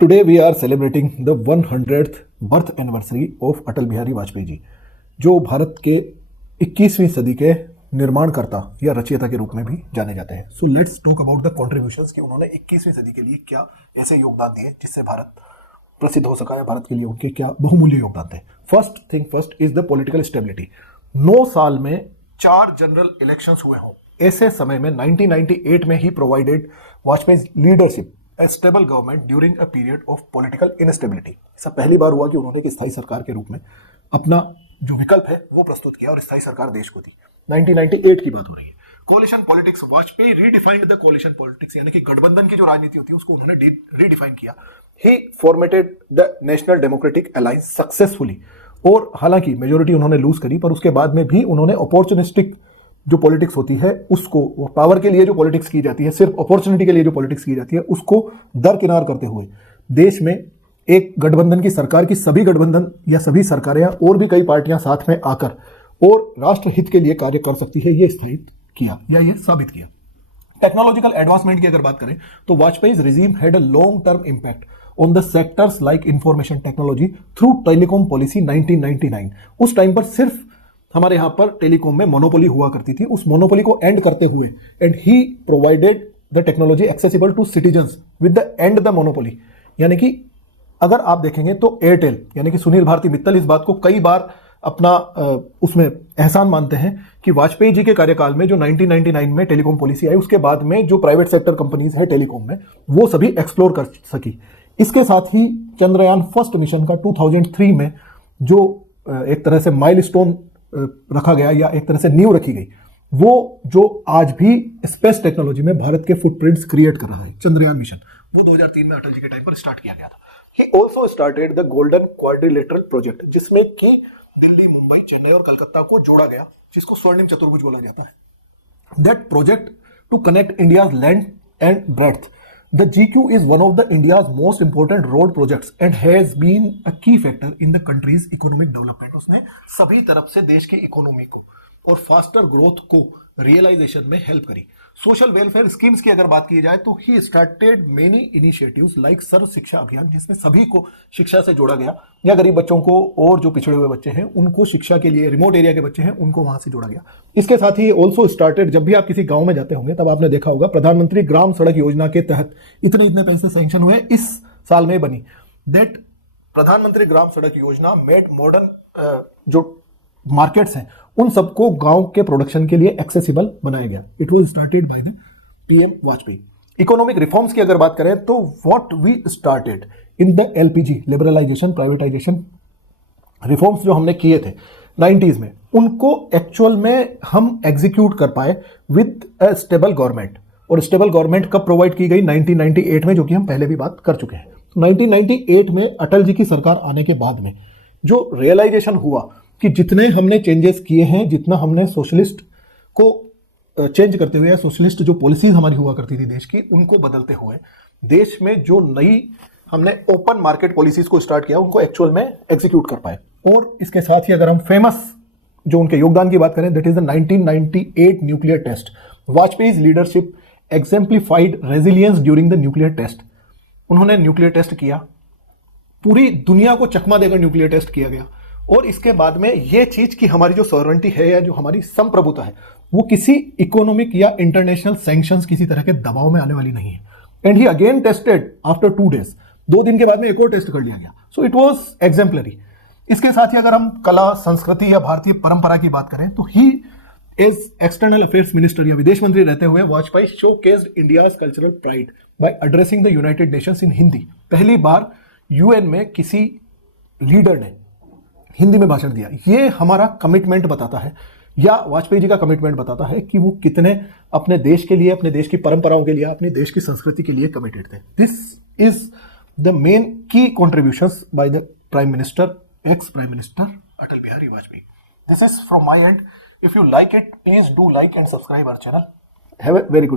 Today we are celebrating the 100th birth anniversary of अटल बिहारी वाजपेयी जी, जो भारत के 21वीं सदी के निर्माणकर्ता या रचयिता के रूप में भी जाने जाते हैं। So let's talk about the contributions कि उन्होंने 21वीं सदी के लिए क्या ऐसे योगदान दिए जिससे भारत प्रसिद्ध हो सका, या भारत के लिए उनके क्या बहुमूल्य योगदान थे। First thing first is the political stability. 9 साल में 4 जनरल इलेक्शंस हुए हों, ऐसे समय में 1998 में ही provided Vajpayee leadership a stable government during a period of political instability। ऐसा पहली बार हुआ कि उन्होंने एक स्थायी सरकार के रूप में अपना जो विकल्प है वो प्रस्तुत किया और स्थायी सरकार देश को दी। 1998 की बात हो रही है। Coalition politics, Vajpayee redefined the coalition politics, यानी कि गठबंधन की जो राजनीति होती है उसको उन्होंने रीडिफाइन किया। He formatted the national democratic alliance successfully, और हालांकि मेजोरिटी उन्होंने लूज करी, पर उसके बाद में भी उन्होंने अपॉर्चुनिस्टिक जो पॉलिटिक्स होती है उसको, पावर के लिए जो पॉलिटिक्स की जाती है, सिर्फ अपॉर्चुनिटी के लिए जो पॉलिटिक्स की जाती है, उसको दरकिनार करते हुए देश में एक गठबंधन की सरकार की सभी गठबंधन या सभी सरकारें और भी कई पार्टियां साथ में आकर और राष्ट्र हित के लिए कार्य कर सकती है, ये स्थापित किया या ये साबित किया। टेक्नोलॉजिकल एडवांसमेंट की अगर बात करें तो Vajpayee regime had a long term impact on the sectors like information technology through telecom policy 1999। उस टाइम पर सिर्फ हमारे यहां पर टेलीकॉम में मोनोपोली हुआ करती थी, उस मोनोपोली को एंड करते हुए and he provided the technology accessible to citizens with the end the monopoly. यानी कि अगर आप देखेंगे तो एयरटेल यानी कि सुनील भारती मित्तल इस बात को कई बार अपना उसमें एहसान मानते हैं कि वाजपेयी जी के कार्यकाल में जो 1999 में टेलीकॉम पॉलिसी आई, उसके बाद में जो प्राइवेट सेक्टर कंपनीज है टेलीकॉम में, वो सभी एक्सप्लोर कर सकी। इसके साथ ही चंद्रयान फर्स्ट मिशन का 2003 में जो एक तरह से माइलस्टोन रखा गया या एक तरह से नींव रखी गई, वो जो आज भी स्पेस टेक्नोलॉजी में भारत के फुटप्रिंट्स क्रिएट कर रहा है, चंद्रयान मिशन, वो 2003 में अटल जी के टाइम पर स्टार्ट किया गया था। He also started the golden quadrilateral project, जिसमें कि दिल्ली, मुंबई, चेन्नई और कलकत्ता को जोड़ा गया, जिसको स्वर्णिम चतुर्भुज बोला जाता है। That project to connect India's land and breadth. The GQ is one of the India's most important road projects and has been a key factor in the country's economic development। उसने सभी तरफ से देश की इकोनॉमी को और faster growth को realisation में हेल्प करी। सोशल वेलफेयर स्कीम्स की अगर बात की जाए तो he started many initiatives like Sarva Shiksha Abhiyan, जिसमें सभी को शिक्षा से जोड़ा गया, या गरीब बच्चों को और जो पिछड़े हुए बच्चे हैं उनको शिक्षा के लिए, रिमोट एरिया के बच्चे हैं उनको वहां से जोड़ा गया। इसके साथ ही ऑल्सो स्टार्टेड, जब भी आप किसी गांव में जाते होंगे तब आपने देखा होगा प्रधानमंत्री ग्राम सड़क योजना के तहत इतने इतने पैसे सैंक्शन हुए, इस साल में बनी। दैट प्रधानमंत्री ग्राम सड़क योजना मेड मॉडर्न जो मार्केट्स हैं उन सबको गांव के प्रोडक्शन के लिए एक्सेसिबल बनाया गया। It was started by the PM Vajpayee. Economic reforms की अगर बात करें तो what we started in the LPG liberalization, privatization reforms जो हमने किए थे 90s में, उनको एक्चुअल में हम एग्जीक्यूट कर पाए विद अ स्टेबल गवर्नमेंट। और स्टेबल गवर्नमेंट कब प्रोवाइड की गई? 1998 में, जो कि हम पहले भी बात कर चुके हैं। 1998 में अटल जी की सरकार आने के बाद में जो रियलाइजेशन हुआ कि जितने हमने चेंजेस किए हैं, जितना हमने सोशलिस्ट को चेंज करते हुए या सोशलिस्ट जो पॉलिसीज हमारी हुआ करती थी देश की, उनको बदलते हुए देश में जो नई हमने ओपन मार्केट पॉलिसीज को स्टार्ट किया, उनको एक्चुअल में एग्जीक्यूट कर पाए। और इसके साथ ही अगर हम फेमस जो उनके योगदान की बात करें, that is the 1998 nuclear test. Vajpayee leadership exemplified resilience during the nuclear test. उन्होंने न्यूक्लियर टेस्ट किया, पूरी दुनिया को चकमा देकर न्यूक्लियर टेस्ट किया गया। और इसके बाद में ये चीज कि हमारी जो सॉवरेंटी है या जो हमारी संप्रभुता है, वो किसी इकोनॉमिक या इंटरनेशनल सैंक्शंस, किसी तरह के दबाव में आने वाली नहीं है। And he again tested after 2 days, 2 दिन के बाद में एक और टेस्ट कर लिया गया। So it was exemplary. इसके साथ ही अगर हम कला, संस्कृति या भारतीय परंपरा की बात करें तो he as external affairs minister या विदेश मंत्री रहते हुए Vajpayee showcased India's cultural pride by addressing the United Nations in Hindi. पहली बार यूएन में किसी लीडर ने हिंदी में भाषण दिया। ये हमारा कमिटमेंट बताता है, या वाजपेयी जी का कमिटमेंट बताता है कि वो कितने अपने देश के लिए, अपने देश की परंपराओं के लिए, अपने देश की संस्कृति के लिए कमिटेड थे। This is the main key contributions by the prime minister, ex prime minister Atal Bihari Vajpayee. This is from my end. If you like it, please do like and subscribe our channel. Have a very good day.